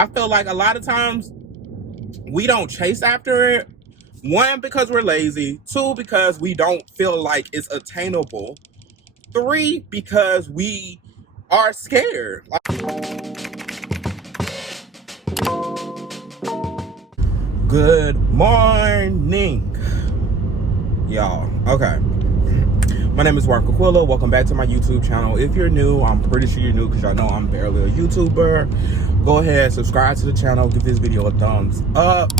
I feel like a lot of times we don't chase after it. One, because we're lazy. Two, because we don't feel like it's attainable. Three, because we are scared. Good morning, y'all. Okay. My name is Auquila. Welcome back to my YouTube channel. If you're new, I'm pretty sure you're new because y'all know I'm barely a YouTuber. Go ahead, subscribe to the channel, give this video a thumbs up.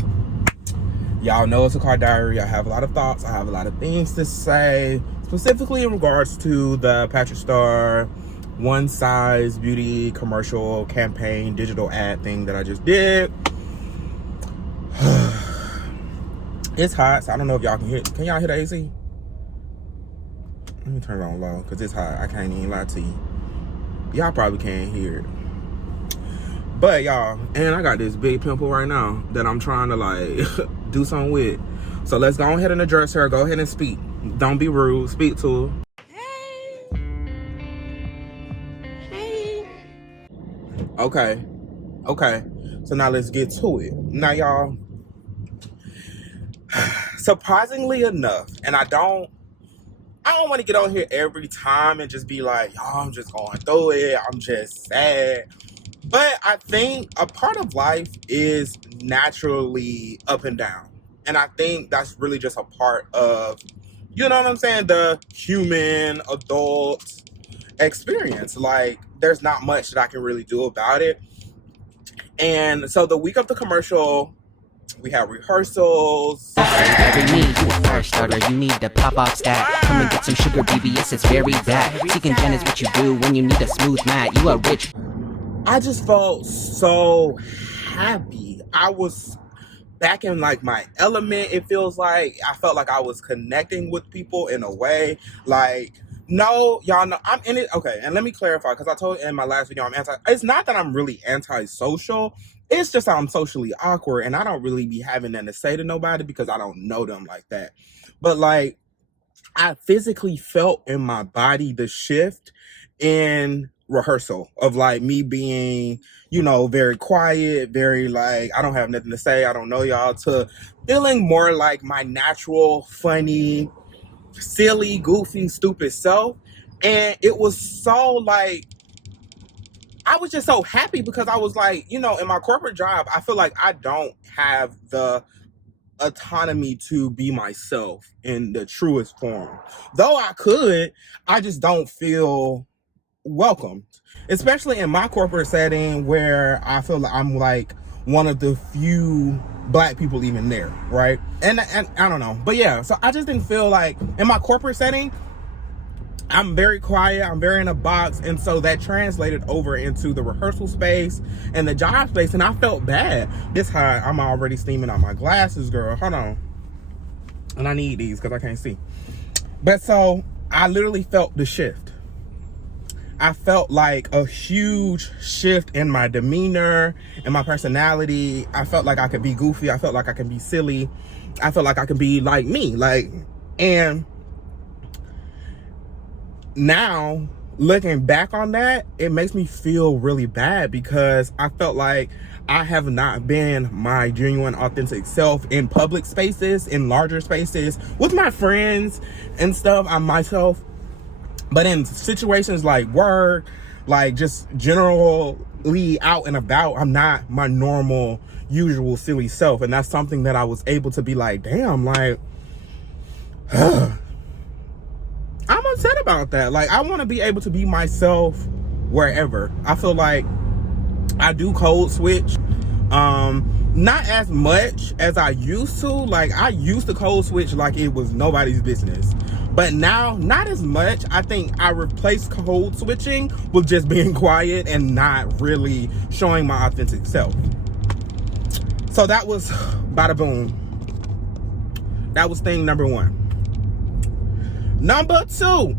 Y'all know it's a car diary. I have a lot of thoughts. I have a lot of things to say, specifically in regards to the Patrick Star one size beauty commercial campaign digital ad thing that I just did. It's hot, so I don't know if y'all can hear it. Can y'all hear the AC? Let me turn it on low because it's hot. I can't even lie to you. Y'all probably can't hear it. But y'all, and I got this big pimple right now that I'm trying to like do something with. So let's go ahead and address her. Go ahead and speak. Don't be rude. Speak to her. Hey. Hey. Okay. Okay. So now let's get to it. Now y'all, surprisingly enough, and I don't want to get on here every time and just be like, y'all, I'm just going through it. I'm just sad. But I think a part of life is naturally up and down. And I think that's really just a part of, you know what I'm saying, the human adult experience. Like, there's not much that I can really do about it. And so the week of the commercial, we have rehearsals. Every me, you a fire starter, you need to pop off stat. Come and get some sugar, BBS, it's very bad. Seeking Jen is what you do when you need a smooth mat. You a rich. I just felt so happy. I was back in like my element. It feels like I felt like I was connecting with people in a way. Like, no, y'all know I'm in it. Okay, and let me clarify, because I told you in my last video it's not that I'm really antisocial. It's just I'm socially awkward and I don't really be having nothing to say to nobody because I don't know them like that. But like, I physically felt in my body the shift in rehearsal of like me being, you know, very quiet, very like, I don't have nothing to say, I don't know y'all, to feeling more like my natural, funny, silly, goofy, stupid self. And it was so like, I was just so happy because I was like, you know, in my corporate job, I feel like I don't have the autonomy to be myself in the truest form. Though I could, I just don't feel welcomed, especially in my corporate setting where I feel like I'm like one of the few black people even there, right? And I don't know, but yeah, so I just didn't feel like in my corporate setting I'm very quiet, I'm very in a box, and so that translated over into the rehearsal space and the job space, and I felt bad. This high, I'm already steaming on my glasses, girl. Hold on. And I need these because I can't see. But so I literally felt the shift. I felt like a huge shift in my demeanor and my personality. I felt like I could be goofy. I felt like I could be silly. I felt like I could be like me. And now looking back on that, it makes me feel really bad because I felt like I have not been my genuine, authentic self in public spaces, in larger spaces, with my friends and stuff. I'm myself. But in situations like work, like just generally out and about, I'm not my normal, usual, silly self. And that's something that I was able to be like, damn, like, I'm upset about that. Like, I want to be able to be myself wherever. I feel like I do code switch. Not as much as I used to. Like, I used to code switch like it was nobody's business. But now, not as much. I think I replaced code switching with just being quiet and not really showing my authentic self. So that was bada boom. That was thing number one. Number two,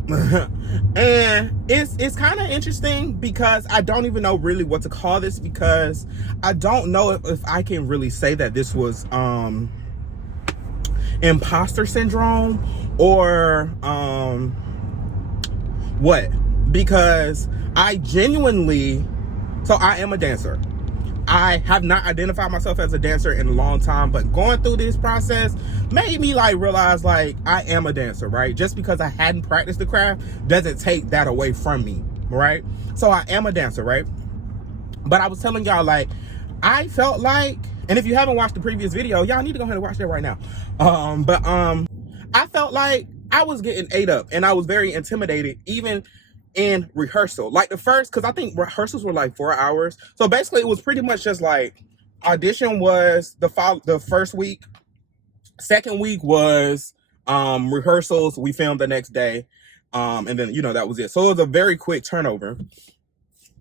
and it's kind of interesting because I don't even know really what to call this, because I don't know if I can really say that this was imposter syndrome or what, because I genuinely, so I am a dancer. I have not identified myself as a dancer in a long time, but going through this process made me like realize like I am a dancer, right? Just because I hadn't practiced the craft doesn't take that away from me, right? So I am a dancer, right? But I was telling y'all, like, I felt like, and if you haven't watched the previous video, y'all need to go ahead and watch that right now. I felt like I was getting ate up and I was very intimidated, even in rehearsal. Like the first, because I think rehearsals were like 4 hours. So basically it was pretty much just like audition was the first week. Second week was rehearsals. We filmed the next day. And then, you know, that was it. So it was a very quick turnover.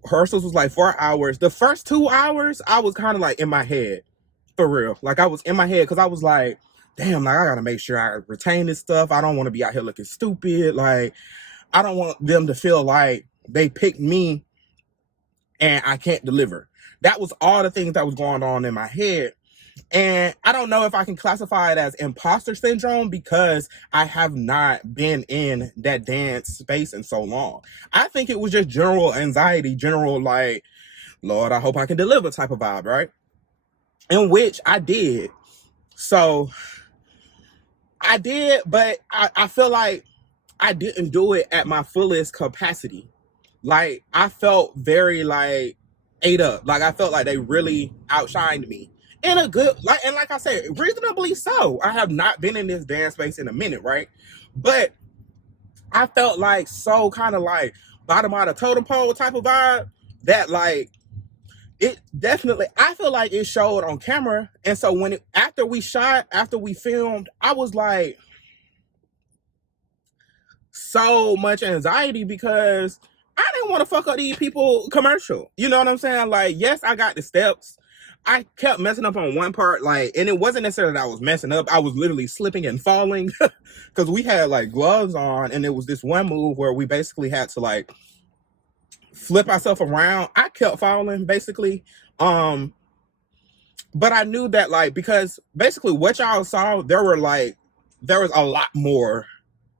Rehearsals was like 4 hours. The first 2 hours, I was kind of like in my head, for real. Like I was in my head because I was like, damn, like I gotta make sure I retain this stuff. I don't want to be out here looking stupid. Like I don't want them to feel like they picked me and I can't deliver. That was all the things that was going on in my head. And I don't know if I can classify it as imposter syndrome because I have not been in that dance space in so long. I think it was just general anxiety, general like, Lord, I hope I can deliver type of vibe, right? In which I did. So I did, but I feel like I didn't do it at my fullest capacity. Like I felt very like ate up. Like I felt like they really outshined me in a good, like, and like I said, reasonably so. I have not been in this dance space in a minute, right? But I felt like so kind of like bottom of the totem pole type of vibe that like it definitely, I feel like it showed on camera. And so when after we filmed, I was like so much anxiety because I didn't want to fuck up these people commercial. You know what I'm saying? Like, yes, I got the steps. I kept messing up on one part, like, and it wasn't necessarily that I was messing up. I was literally slipping and falling because we had like gloves on, and it was this one move where we basically had to like flip ourselves around. I kept falling basically. But I knew that like, because basically what y'all saw, there was a lot more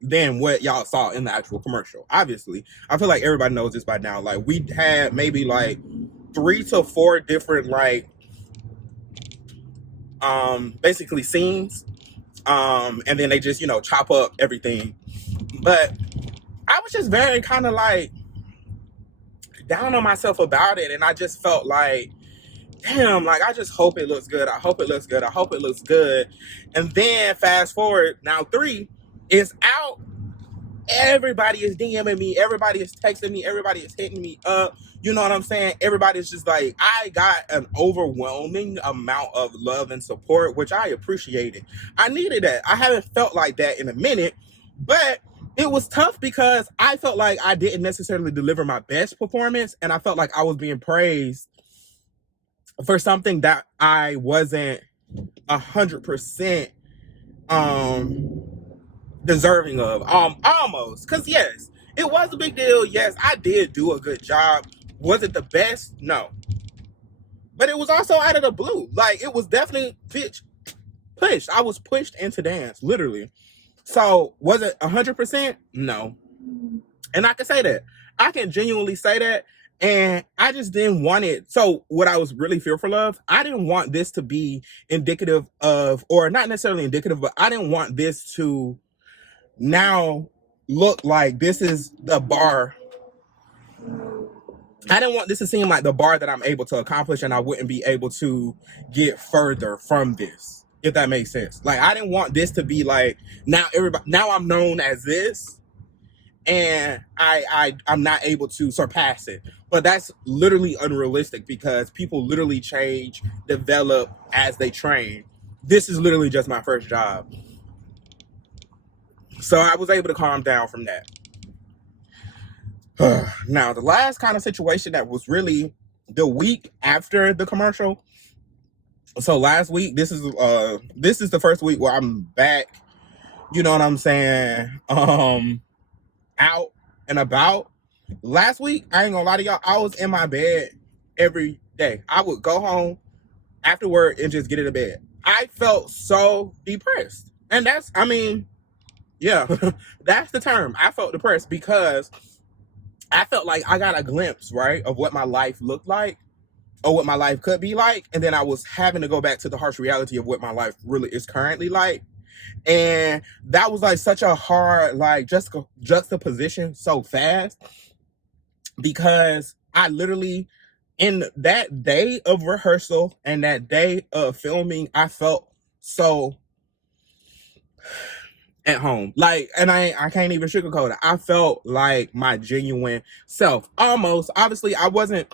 than what y'all saw in the actual commercial. Obviously, I feel like everybody knows this by now. Like we had maybe like 3 to 4 different like basically scenes, and then they just, you know, chop up everything. But I was just very kind of like down on myself about it, and I just felt like, damn, like I just hope it looks good. I hope it looks good. I hope it looks good. And then fast forward, now 3 is out. Everybody is DMing me. Everybody is texting me. Everybody is hitting me up. You know what I'm saying? Everybody's just like, I got an overwhelming amount of love and support, which I appreciated. I needed that. I haven't felt like that in a minute, but it was tough because I felt like I didn't necessarily deliver my best performance, and I felt like I was being praised for something that I wasn't 100% deserving of, almost. Because yes, it was a big deal. Yes, I did do a good job. Was it the best? No, but it was also out of the blue. Like it was definitely pushed. I was pushed into dance, literally. So was it 100%? No. And I can say that. I can genuinely say that. And I just didn't want it. So what I was really fearful of, I didn't want this to be indicative of, or not necessarily indicative, but I didn't want this to now look like this is the bar. I didn't want this to seem like the bar that I'm able to accomplish, and I wouldn't be able to get further from this, if that makes sense. Like I didn't want this to be like, now I'm known as this, and I'm not able to surpass it. But that's literally unrealistic because people literally change, develop as they train. This is literally just my first job. So I was able to calm down from that. Now, the last kind of situation that was really the week after the commercial. So last week, this is the first week where I'm back, you know what I'm saying, out and about. Last week, I ain't gonna lie to y'all, I was in my bed every day. I would go home after work and just get into bed. I felt so depressed. And that's, I mean, yeah, that's the term. I felt depressed because I felt like I got a glimpse, right, of what my life looked like. or what my life could be like, and then I was having to go back to the harsh reality of what my life really is currently like. And that was like such a hard like juxtaposition so fast, because I literally, in that day of rehearsal and that day of filming, I felt so at home. Like, and I can't even sugarcoat it. I felt like my genuine self. Almost. Obviously, I wasn't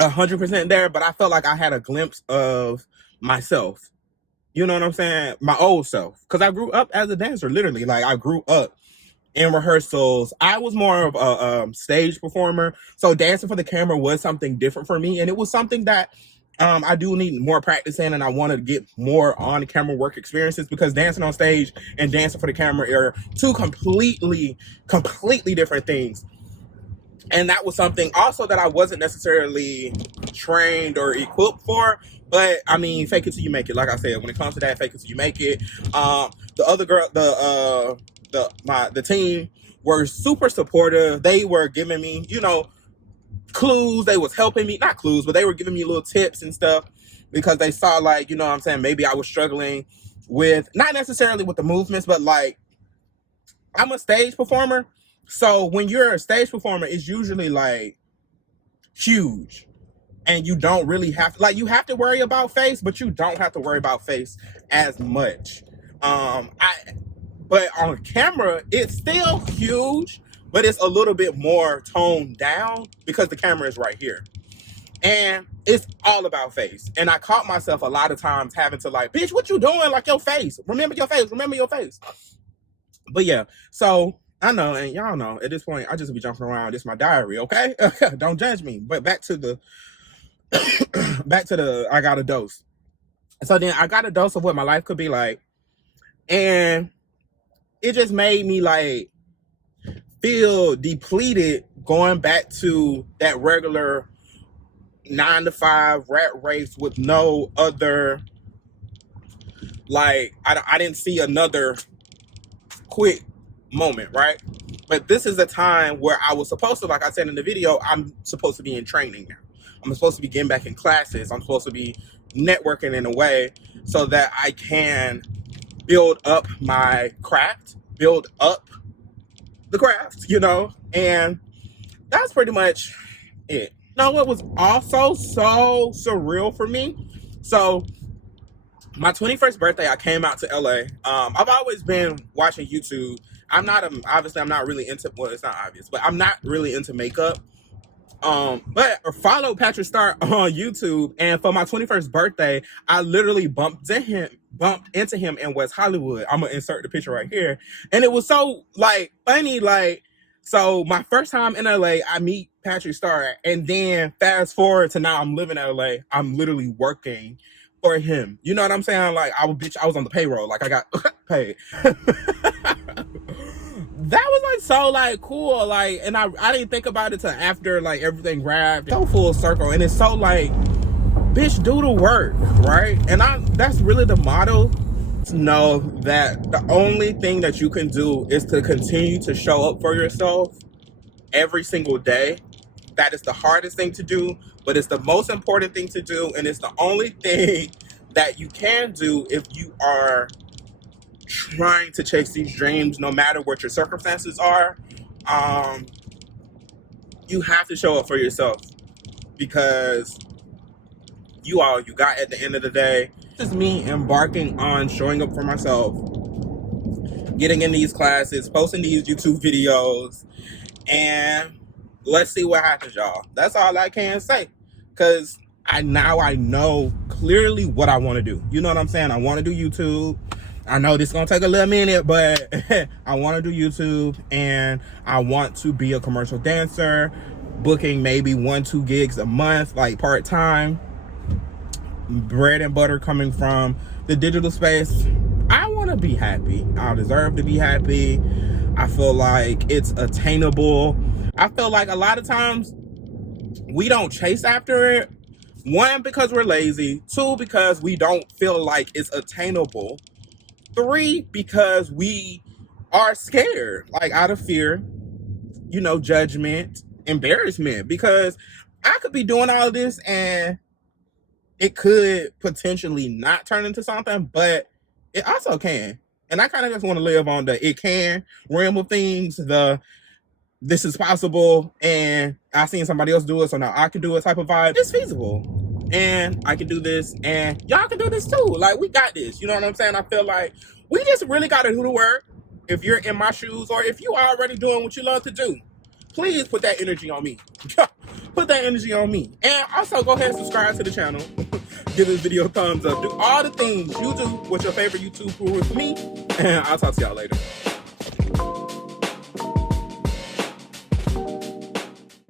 100% there, but I felt like I had a glimpse of myself. You know what I'm saying? My old self. Because I grew up as a dancer, literally. Like, I grew up in rehearsals. I was more of a stage performer. So dancing for the camera was something different for me. And it was something that I do need more practice in, and I want to get more on camera work experiences, because dancing on stage and dancing for the camera are two completely different things. And that was something also that I wasn't necessarily trained or equipped for. But I mean, fake it till you make it. Like I said, when it comes to that, fake it till you make it. The other girl, the team were super supportive. They were giving me, clues. They was helping me, not clues, but they were giving me little tips and stuff, because they saw, like, what I'm saying, maybe I was struggling with, not necessarily with the movements, but like, I'm a stage performer. So when you're a stage performer, it's usually like huge, and you don't really have to, like, you have to worry about face, but you don't have to worry about face as much. But on camera, it's still huge, but it's a little bit more toned down because the camera is right here. And it's all about face. And I caught myself a lot of times having to, like, bitch, what you doing? Like, your face. Remember your face. Remember your face. But yeah, so I know, and y'all know, at this point, I just be jumping around. This is my diary, okay? Don't judge me. But back to the I got a dose. So then I got a dose of what my life could be like. And it just made me, like, feel depleted going back to that regular 9-to-5 rat race with no other, like, I didn't see another quick moment, right? But this is a time where I was supposed to, like I said in the video, I'm supposed to be in training now. I'm supposed to be getting back in classes. I'm supposed to be networking in a way so that I can build up my craft, build up the craft, and that's pretty much it. Now, what was also so surreal for me, so my 21st birthday, I came out to LA. I've always been watching YouTube. Obviously I'm not really into, well, it's not obvious, but I'm not really into makeup. But I followed Patrick Star on YouTube, and for my 21st birthday, I literally bumped into him in West Hollywood. I'm gonna insert the picture right here. And it was so, like, funny, like, so my first time in LA, I meet Patrick Star, and then fast forward to now I'm living in LA. I'm literally working for him. You know what I'm saying? Like, I was on the payroll. Like, I got paid. That was, like, so, like, cool. Like, and I didn't think about it till after, like, everything wrapped. So full circle. And it's so, like, bitch, do the work, right? And that's really the motto. Know that the only thing that you can do is to continue to show up for yourself every single day. That is the hardest thing to do, but it's the most important thing to do, and it's the only thing that you can do if you are trying to chase these dreams, no matter what your circumstances are. You have to show up for yourself, because you got at the end of the day. This is me embarking on showing up for myself, getting in these classes, posting these YouTube videos, and let's see what happens, y'all. That's all I can say, because I know clearly what I want to do. You know what I'm saying? I want to do YouTube. I know this is going to take a little minute, but I want to do YouTube, and I want to be a commercial dancer, booking maybe 1-2 gigs a month, like part-time, bread and butter coming from the digital space. I want to be happy. I deserve to be happy. I feel like it's attainable. I feel like a lot of times we don't chase after it. 1, because we're lazy. 2, because we don't feel like it's attainable. 3, because we are scared, like, out of fear, judgment, embarrassment. Because I could be doing all of this and it could potentially not turn into something, but it also can. And I kind of just want to live on the it can realm of things, the this is possible, and I seen somebody else do it, so now I can do it type of vibe. It's feasible. And I can do this, and y'all can do this too. Like, we got this. You know what I'm saying? I feel like we just really got to do the work. If you're in my shoes, or if you are already doing what you love to do, please put that energy on me. Put that energy on me. And also go ahead and subscribe to the channel. Give this video a thumbs up. Do all the things you do with your favorite YouTube crew with me. And I'll talk to y'all later.